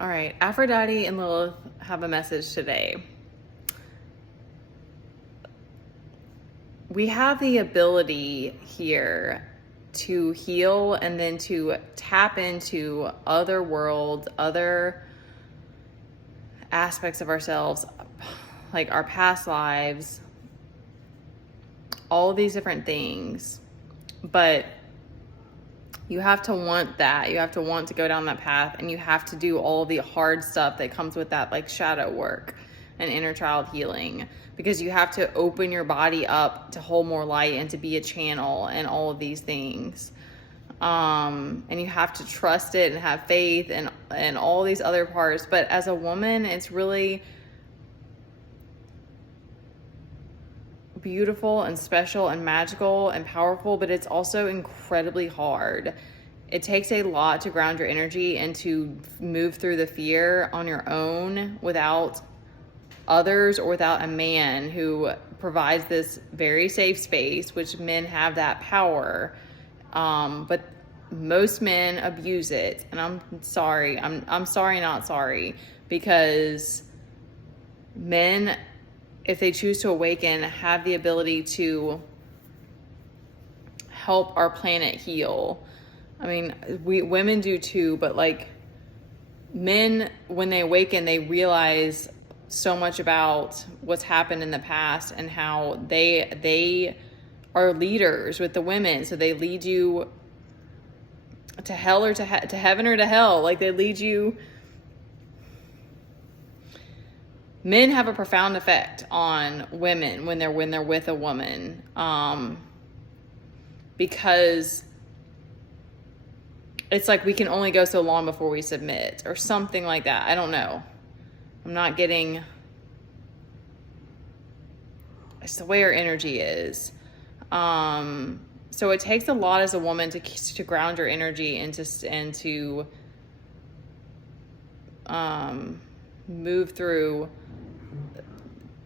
All right, Aphrodite and Lilith have a message today. We have the ability here to heal and then to tap into other worlds, other aspects of ourselves, like our past lives, all of these different things. But you have to want that. You have to want to go down that path, and you have to do all the hard stuff that comes with that, like shadow work and inner child healing, because you have to open your body up to hold more light and to be a channel and all of these things. And you have to trust it and have faith and all these other parts. But as a woman, it's really beautiful and special and magical and powerful, but it's also incredibly hard. It takes a lot to ground your energy and to move through the fear on your own without others or without a man who provides this very safe space, which men have that power. But most men abuse it. And I'm sorry, not sorry, because men, if they choose to awaken, have the ability to help our planet heal. I mean, women do too, but like men, when they awaken, they realize so much about what's happened in the past and how they are leaders with the women. So they lead you to hell or to heaven or to hell. Like they lead you. Men have a profound effect on women when they're with a woman, because it's like we can only go so long before we submit or something like that. I don't know. I'm not getting. It's the way our energy is. So it takes a lot as a woman to ground your energy and to move through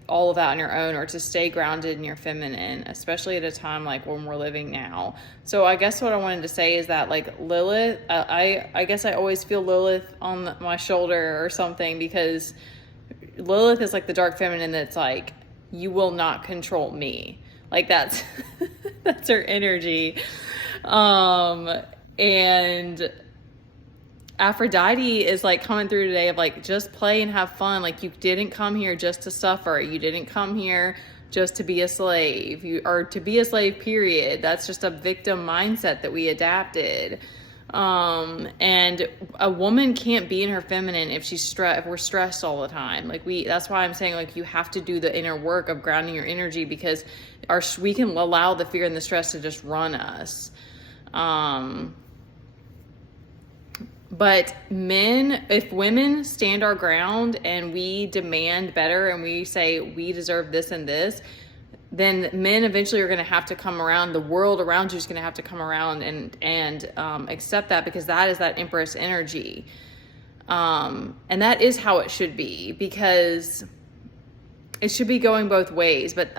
all of that on your own, or to stay grounded in your feminine, especially at a time like when we're living now. So I guess what I wanted to say is that like Lilith, I guess I always feel Lilith on my shoulder or something, because Lilith is like the dark feminine that's like, you will not control me. Like that's that's her energy. And Aphrodite is like coming through today of like, just play and have fun. Like you didn't come here just to suffer. You didn't come here just to be a slave. Or to be a slave, period. That's just a victim mindset that we adapted. And a woman can't be in her feminine if if we're stressed all the time. Like that's why I'm saying like you have to do the inner work of grounding your energy, because we can allow the fear and the stress to just run us. But men, if women stand our ground and we demand better and we say we deserve this and this, then men eventually are going to have to come around. The world around you is going to have to come around and accept that, because that is that Empress energy. And that is how it should be, because it should be going both ways. But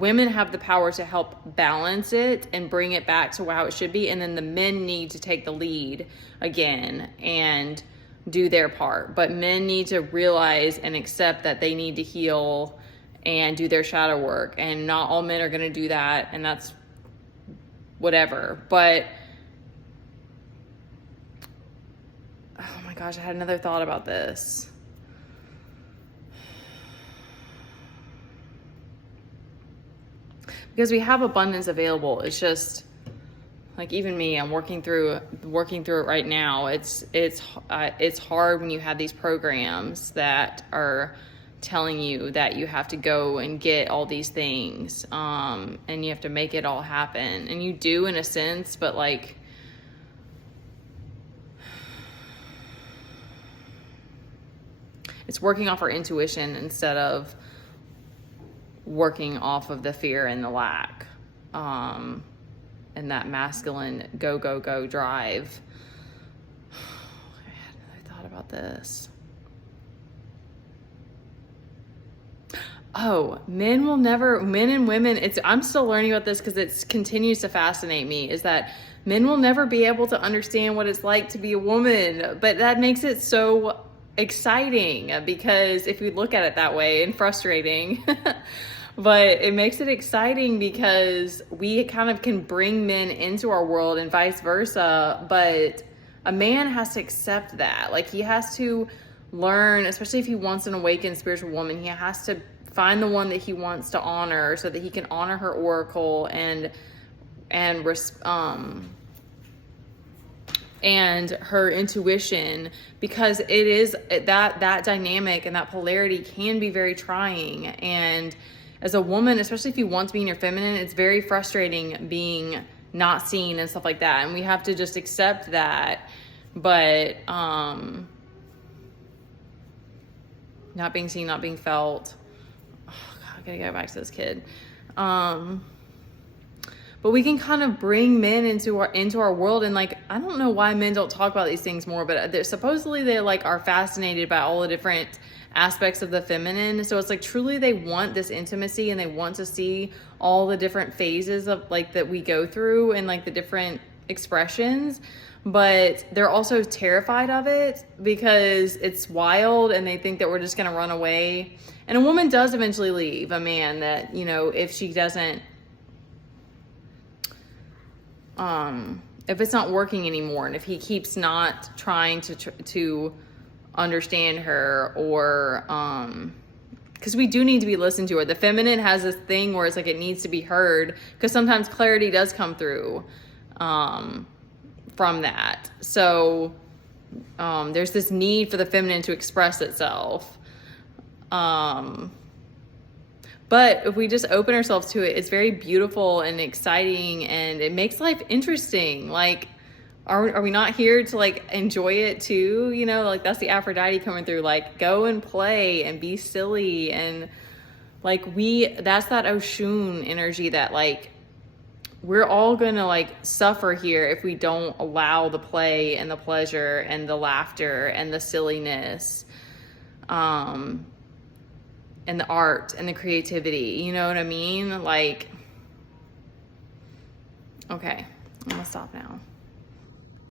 women have the power to help balance it and bring it back to how it should be. And then the men need to take the lead again and do their part. But men need to realize and accept that they need to heal and do their shadow work. And not all men are going to do that. And that's whatever. But, oh my gosh, I had another thought about this. Because we have abundance available. It's just like, even me, I'm working through it right now. It's hard when you have these programs that are telling you that you have to go and get all these things, and you have to make it all happen, and you do in a sense, but like it's working off our intuition instead of working off of the fear and the lack, and that masculine go drive. I had another thought about this. Oh, men and women, I'm still learning about this because it continues to fascinate me, is that men will never be able to understand what it's like to be a woman, but that makes it so exciting because if we look at it that way, and frustrating, but it makes it exciting because we kind of can bring men into our world and vice versa. But a man has to accept that. Like, he has to learn, especially if he wants an awakened spiritual woman, he has to find the one that he wants to honor so that he can honor her oracle and her intuition, because it is that dynamic and that polarity can be very trying. And as a woman, especially if you want to be in your feminine, it's very frustrating being not seen and stuff like that. And we have to just accept that. But not being seen, not being felt. Oh God, I gotta go back to this kid. But we can kind of bring men into our world, and like, I don't know why men don't talk about these things more, but supposedly they like are fascinated by all the different aspects of the feminine. So it's like truly they want this intimacy and they want to see all the different phases of like that we go through and like the different expressions, but they're also terrified of it because it's wild and they think that we're just going to run away. And a woman does eventually leave a man that, you know, if she doesn't if it's not working anymore, and if he keeps not trying to understand her, or because we do need to be listened to. Or the feminine has this thing where it's like it needs to be heard, because sometimes clarity does come through from that. So there's this need for the feminine to express itself. But if we just open ourselves to it, it's very beautiful and exciting, and it makes life interesting. Like, are we not here to like enjoy it too? You know, like that's the Aphrodite coming through, like go and play and be silly. And like that's that Oshun energy that like we're all gonna like suffer here if we don't allow the play and the pleasure and the laughter and the silliness. And the art and the creativity, you know what I mean? Like, okay, I'm gonna stop now.